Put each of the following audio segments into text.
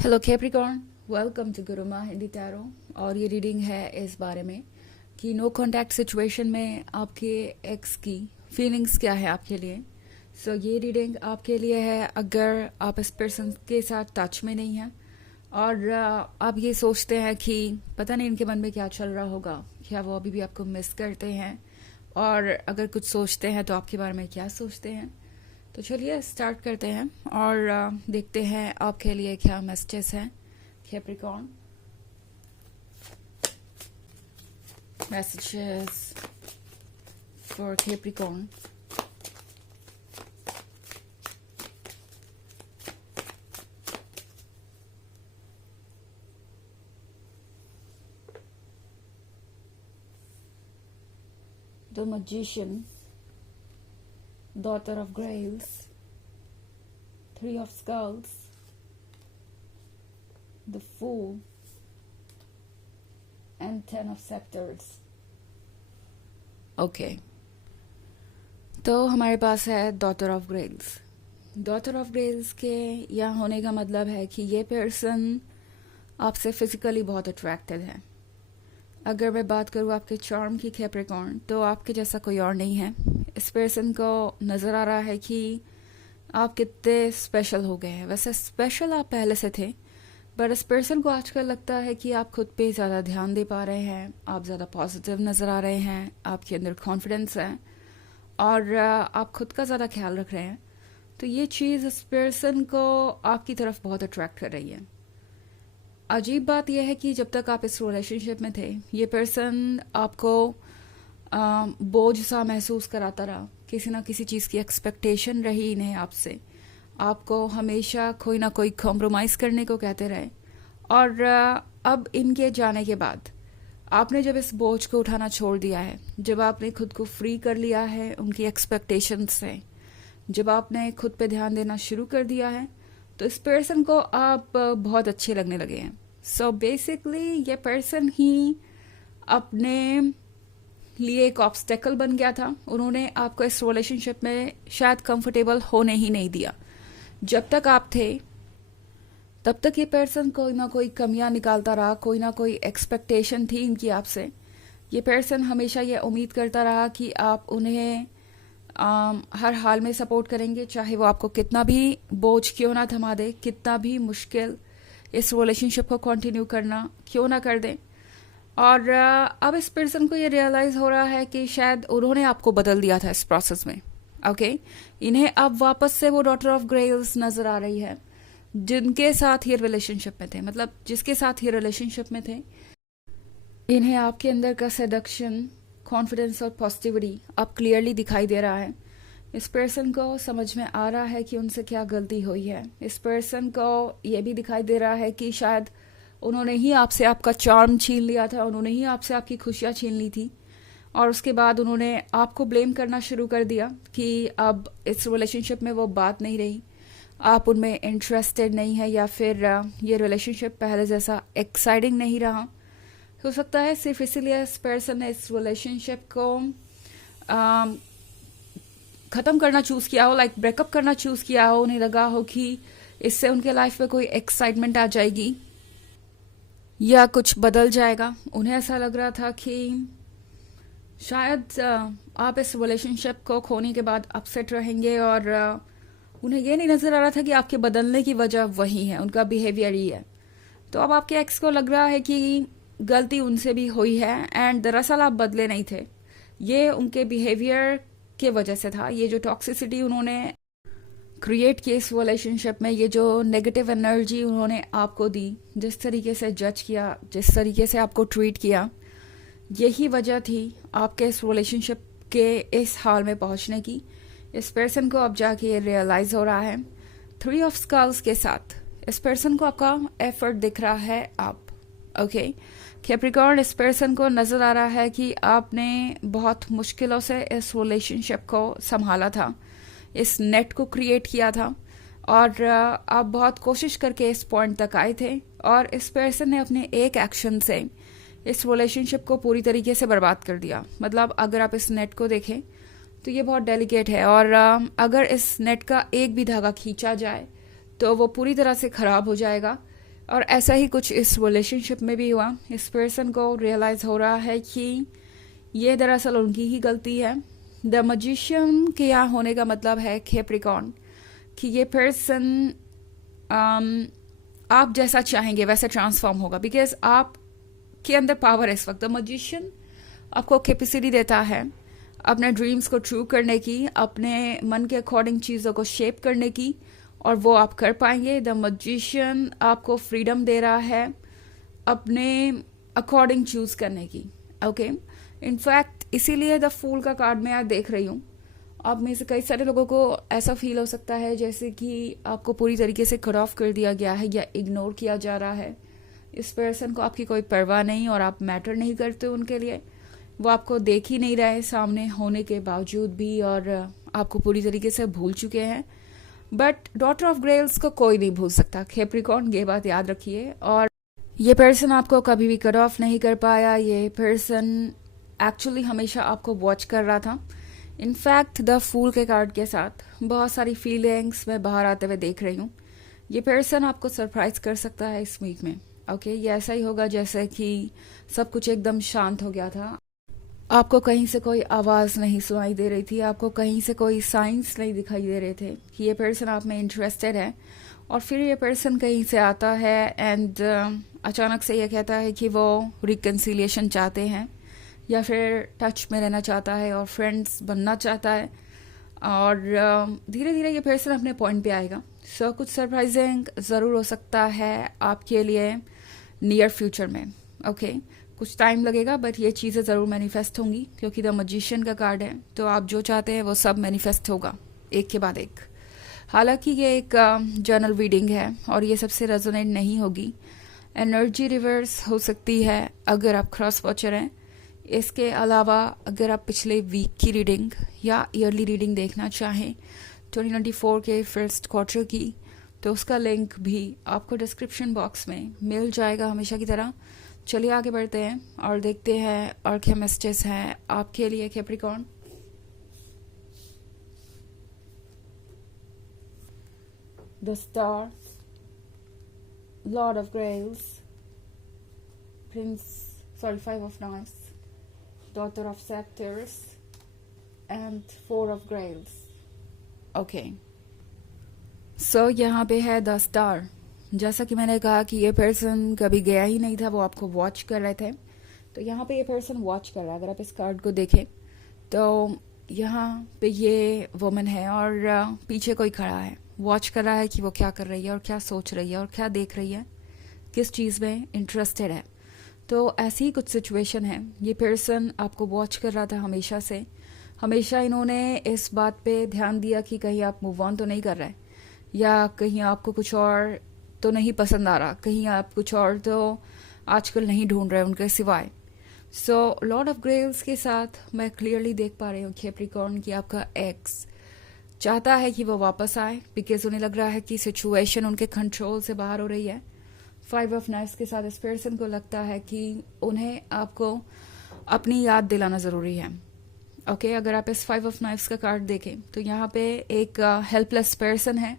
Hello Capricorn, welcome to Guruma Hindi tarot. और ये reading है इस बारे में कि नो कांटेक्ट सिचुएशन में आपके एक्स की फीलिंग्स क्या है आपके लिए। ये रीडिंग आपके लिए है अगर आप इस पर्सन के साथ टच में नहीं हैं और आप ये सोचते हैं कि पता नहीं इनके मन में क्या चल रहा होगा, क्या वो अभी भी आपको मिस करते हैं, और अगर कुछ सोचते हैं तो आपके बारे में क्या सोचते हैं। तो चलिए स्टार्ट करते हैं और देखते हैं आपके लिए क्या मैसेजेस हैं। Capricorn, messages for Capricorn. The magician, Daughter of Grails, Three of Skulls, the Fool, and Ten of Scepters. Okay. तो हमारे पास है डॉटर ऑफ ग्रेल्स। डॉटर ऑफ ग्रेल्स के यहाँ होने का मतलब है कि ये पर्सन आपसे फिजिकली बहुत अट्रैक्टेड है। अगर मैं बात करूँ आपके चार्म की कैप्रिकॉर्न, तो आपके जैसा कोई और नहीं है। इस पर्सन को नज़र आ रहा है कि आप कितने स्पेशल हो गए हैं। वैसे स्पेशल आप पहले से थे, पर इस पर्सन को आजकल लगता है कि आप खुद पे ज़्यादा ध्यान दे पा रहे हैं, आप ज़्यादा पॉजिटिव नज़र आ रहे हैं, आपके अंदर कॉन्फिडेंस है और आप खुद का ज़्यादा ख्याल रख रहे हैं। तो ये चीज़ इस पर्सन को आपकी तरफ बहुत अट्रैक्ट कर रही है। अजीब बात यह है कि जब तक आप इस रिलेशनशिप में थे, ये पर्सन आपको बोझ सा महसूस कराता रहा। किसी ना किसी चीज़ की एक्सपेक्टेशन रही इन्हें आपसे, आपको हमेशा कोई ना कोई कॉम्प्रोमाइज़ करने को कहते रहे। और अब इनके जाने के बाद आपने जब इस बोझ को उठाना छोड़ दिया है, जब आपने खुद को फ्री कर लिया है उनकी एक्सपेक्टेशन से, जब आपने खुद पे ध्यान देना शुरू कर दिया है, तो इस पर्सन को आप बहुत अच्छे लगने लगे हैं। सो बेसिकली ये पर्सन ही अपने लिए एक ऑब्स्टेकल बन गया था। उन्होंने आपको इस रिलेशनशिप में शायद कंफर्टेबल होने ही नहीं दिया। जब तक आप थे तब तक ये पर्सन कोई ना कोई कमियां निकालता रहा, कोई ना कोई एक्सपेक्टेशन थी इनकी आपसे। ये पर्सन हमेशा ये उम्मीद करता रहा कि आप उन्हें हर हाल में सपोर्ट करेंगे, चाहे वो आपको कितना भी बोझ क्यों ना थमा दे, कितना भी मुश्किल इस रिलेशनशिप को कंटिन्यू करना क्यों ना कर दें। और अब इस पर्सन को ये रियलाइज़ हो रहा है कि शायद उन्होंने आपको बदल दिया था इस प्रोसेस में। ओके, इन्हें अब वापस से वो डॉटर ऑफ ग्रेल्स नज़र आ रही है जिनके साथ ये रिलेशनशिप में थे, मतलब जिसके साथ ये रिलेशनशिप में थे। इन्हें आपके अंदर का सेडक्शन, कॉन्फिडेंस और पॉजिटिविटी अब क्लियरली दिखाई दे रहा है। इस पर्सन को समझ में आ रहा है कि उनसे क्या गलती हुई है। इस पर्सन को ये भी दिखाई दे रहा है कि शायद उन्होंने ही आपसे आपका चार्म छीन लिया था, उन्होंने ही आपसे आपकी खुशियाँ छीन ली थी, और उसके बाद उन्होंने आपको ब्लेम करना शुरू कर दिया कि अब इस रिलेशनशिप में वो बात नहीं रही, आप उनमें इंटरेस्टेड नहीं है, या फिर ये रिलेशनशिप पहले जैसा एक्साइटिंग नहीं रहा। हो सकता है सिर्फ इसीलिए इस पर्सन ने इस रिलेशनशिप को ख़त्म करना चूज़ किया हो, लाइक ब्रेकअप करना चूज़ किया हो। उन्हें लगा हो कि इससे उनके लाइफ में कोई एक्साइटमेंट आ जाएगी या कुछ बदल जाएगा। उन्हें ऐसा लग रहा था कि शायद आप इस रिलेशनशिप को खोने के बाद अपसेट रहेंगे, और उन्हें ये नहीं नज़र आ रहा था कि आपके बदलने की वजह वही है, उनका बिहेवियर ही है। तो अब आपके एक्स को लग रहा है कि गलती उनसे भी हुई है, एंड दरअसल आप बदले नहीं थे, ये उनके बिहेवियर के वजह से था। ये जो टॉक्सिसिटी उन्होंने क्रिएट की इस रिलेशनशिप में, ये जो नेगेटिव एनर्जी उन्होंने आपको दी, जिस तरीके से जज किया, जिस तरीके से आपको ट्रीट किया, यही वजह थी आपके इस रिलेशनशिप के इस हाल में पहुंचने की। इस पर्सन को अब जाके रियलाइज़ हो रहा है। थ्री ऑफ स्कल्स के साथ इस पर्सन को आपका एफर्ट दिख रहा है। आप ओके कैप्रिकॉर्न, इस पर्सन को नज़र आ रहा है कि आपने बहुत मुश्किलों से इस रिलेशनशिप को संभाला था, इस नेट को क्रिएट किया था, और आप बहुत कोशिश करके इस पॉइंट तक आए थे, और इस पर्सन ने अपने एक एक्शन से इस रिलेशनशिप को पूरी तरीके से बर्बाद कर दिया। मतलब अगर आप इस नेट को देखें तो ये बहुत डेलिकेट है, और अगर इस नेट का एक भी धागा खींचा जाए तो वो पूरी तरह से ख़राब हो जाएगा। और ऐसा ही कुछ इस रिलेशनशिप में भी हुआ। इस पर्सन को रियलाइज़ हो रहा है कि ये दरअसल उनकी ही गलती है। द मजिशियन के यहाँ होने का मतलब है कैप्रिकॉर्न कि ये पर्सन आप जैसा चाहेंगे वैसे ट्रांसफॉर्म होगा, बिकॉज आप के अंदर पावर है इस वक्त। द मजिशियन आपको कैपेसिटी देता है अपने ड्रीम्स को ट्रू करने की, अपने मन के अकॉर्डिंग चीज़ों को शेप करने की, और वो आप कर पाएंगे। द मजिशियन आपको फ्रीडम दे रहा है अपने अकॉर्डिंग चूज करने की। ओके, इनफैक्ट इसीलिए द फूल का कार्ड मैं आज देख रही हूँ। आप में से कई सारे लोगों को ऐसा फील हो सकता है जैसे कि आपको पूरी तरीके से कट ऑफ कर दिया गया है या इग्नोर किया जा रहा है। इस पर्सन को आपकी कोई परवाह नहीं और आप मैटर नहीं करते उनके लिए। वो आपको देख ही नहीं रहे सामने होने के बावजूद भी, और आपको पूरी तरीके से भूल चुके हैं। बट डॉटर ऑफ ग्रेल्स को कोई नहीं भूल सकता, कैप्रिकॉर्न, ये बात याद रखिए। और ये पर्सन आपको कभी भी कट ऑफ नहीं कर पाया। ये पर्सन एक्चुअली हमेशा आपको वॉच कर रहा था। इनफैक्ट द फूल के कार्ड के साथ बहुत सारी फीलिंग्स मैं बाहर आते हुए देख रही हूँ। ये पर्सन आपको सरप्राइज कर सकता है इस वीक में। ओके, ये ऐसा ही होगा जैसे कि सब कुछ एकदम शांत हो गया था, आपको कहीं से कोई आवाज़ नहीं सुनाई दे रही थी, आपको कहीं से कोई साइंस नहीं दिखाई दे रहे थे कि ये पर्सन आप में इंटरेस्टेड है। और फिर ये पर्सन कहीं से आता है एंड अचानक से ये कहता है कि वो रिकन्सिलिएशन चाहते हैं या फिर टच में रहना चाहता है और फ्रेंड्स बनना चाहता है। और धीरे धीरे ये पर्सन अपने पॉइंट पे आएगा। सो कुछ सरप्राइजिंग ज़रूर हो सकता है आपके लिए नियर फ्यूचर में। ओके, कुछ टाइम लगेगा बट ये चीज़ें ज़रूर मैनिफेस्ट होंगी, क्योंकि द मजिशियन का कार्ड है। तो आप जो चाहते हैं वो सब मैनिफेस्ट होगा एक के बाद एक। हालांकि ये एक जर्नल रीडिंग है और ये सबसे रेजोनेट नहीं होगी। एनर्जी रिवर्स हो सकती है अगर आप क्रॉस वॉचर हैं। इसके अलावा अगर आप पिछले वीक की रीडिंग या ईयरली रीडिंग देखना चाहें 2024 के फर्स्ट क्वार्टर की, तो उसका लिंक भी आपको डिस्क्रिप्शन बॉक्स में मिल जाएगा हमेशा की तरह। चलिए आगे बढ़ते हैं और देखते हैं और क्या मैसेजेस हैं आपके लिए Capricorn. The star, lord of grails, five of knights, daughter of sceptres and four of grails. Okay, so यहाँ पे है द स्टार। जैसा कि मैंने कहा कि ये पर्सन कभी गया ही नहीं था, वो आपको वॉच कर रहे थे। तो यहाँ पे ये पर्सन वॉच कर रहा है। अगर आप इस कार्ड को देखें तो यहाँ पे ये वुमन है और पीछे कोई खड़ा है, वॉच कर रहा है कि वो क्या कर रही है और क्या सोच रही है और क्या देख रही है, किस चीज़ में इंटरेस्टेड है। तो ऐसी ही कुछ सिचुएशन है। ये पर्सन आपको वॉच कर रहा था हमेशा से। हमेशा इन्होंने इस बात पे ध्यान दिया कि कहीं आप मूव ऑन तो नहीं कर रहे, या कहीं आपको कुछ और तो नहीं पसंद आ रहा, कहीं आप कुछ और तो आजकल नहीं ढूंढ रहे उनके सिवाय। सो लॉर्ड ऑफ ग्रेल्स के साथ मैं क्लियरली देख पा रही हूँ कैप्रिकॉर्न कि आपका एक्स चाहता है कि वो वापस आए, बिकॉज उन्हें लग रहा है कि सिचुएशन उनके कंट्रोल से बाहर हो रही है। फाइव ऑफ नाइट्स के साथ इस पर्सन को लगता है कि उन्हें आपको अपनी याद दिलाना ज़रूरी है। ओके, अगर आप इस फाइव ऑफ नाइट्स का कार्ड देखें तो यहाँ पे एक हेल्पलेस पर्सन है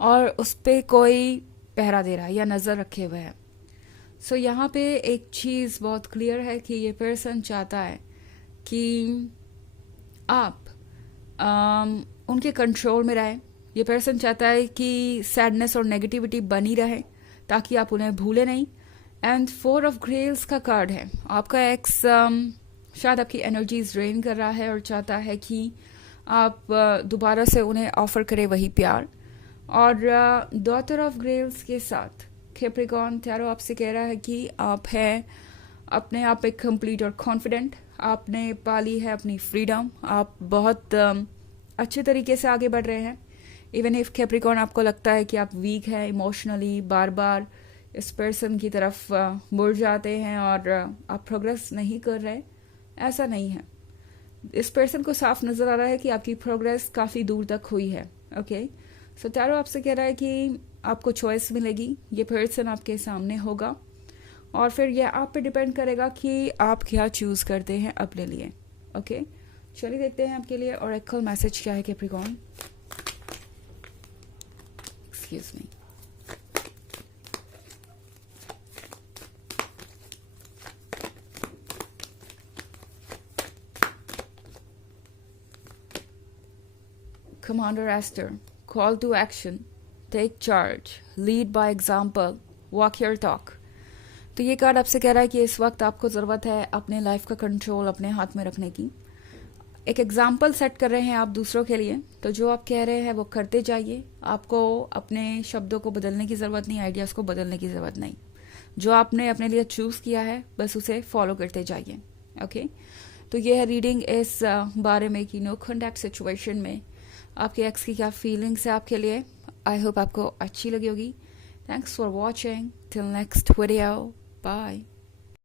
और उस पर कोई पहरा दे रहा है या नज़र रखे हुए है। सो यहाँ पे एक चीज़ बहुत क्लियर है कि ये पर्सन चाहता है कि आप उनके कंट्रोल में रहें। ये पर्सन चाहता है कि सैडनेस और नेगेटिविटी बनी रहे ताकि आप उन्हें भूलें नहीं। एंड फोर ऑफ ग्रेल्स का कार्ड है। आपका एक्स शायद आपकी एनर्जीज ड्रेन कर रहा है और चाहता है कि आप दोबारा से उन्हें ऑफर करें वही प्यार। और डॉटर ऑफ ग्रेल्स के साथ कैप्रिकॉर्न टैरो आपसे कह रहा है कि आप हैं अपने आप एक कंप्लीट और कॉन्फिडेंट। आपने पाली है अपनी फ्रीडम, आप बहुत अच्छे तरीके से आगे बढ़ रहे हैं। इवन इफ कैप्रिकॉर्न आपको लगता है कि आप वीक हैं इमोशनली, बार बार इस पर्सन की तरफ मुड़ जाते हैं और आप प्रोग्रेस नहीं कर रहे, ऐसा नहीं है। इस पर्सन को साफ नज़र आ रहा है कि आपकी प्रोग्रेस काफ़ी दूर तक हुई है। ओके, सो टैरो आपसे कह रहा है कि आपको चॉइस मिलेगी, ये पर्सन आपके सामने होगा और फिर यह आप पे डिपेंड करेगा कि आप क्या चूज़ करते हैं अपने लिए। ओके, चलिए देखते हैं आपके लिए ऑरेकल मैसेज क्या है Capricorn. Excuse me. Commander Esther, call to action, take charge, lead by example, walk your talk. तो ये कार्ड आपसे कह रहा है कि इस वक्त आपको ज़रूरत है अपने लाइफ का कंट्रोल अपने हाथ में रखने की. एक एग्जाम्पल सेट कर रहे हैं आप दूसरों के लिए, तो जो आप कह रहे हैं वो करते जाइए. आपको अपने शब्दों को बदलने की ज़रूरत नहीं, आइडियाज़ को बदलने की ज़रूरत नहीं. जो आपने अपने लिए चूज़ किया है बस उसे फॉलो करते जाइए. ओके, तो ये है रीडिंग इस बारे में कि नो कॉन्टैक्ट सिचुएशन में आपके एक्स की क्या फीलिंग्स है आपके लिए. आई होप आपको अच्छी लगी होगी. Thanks for watching. Till next video. Bye.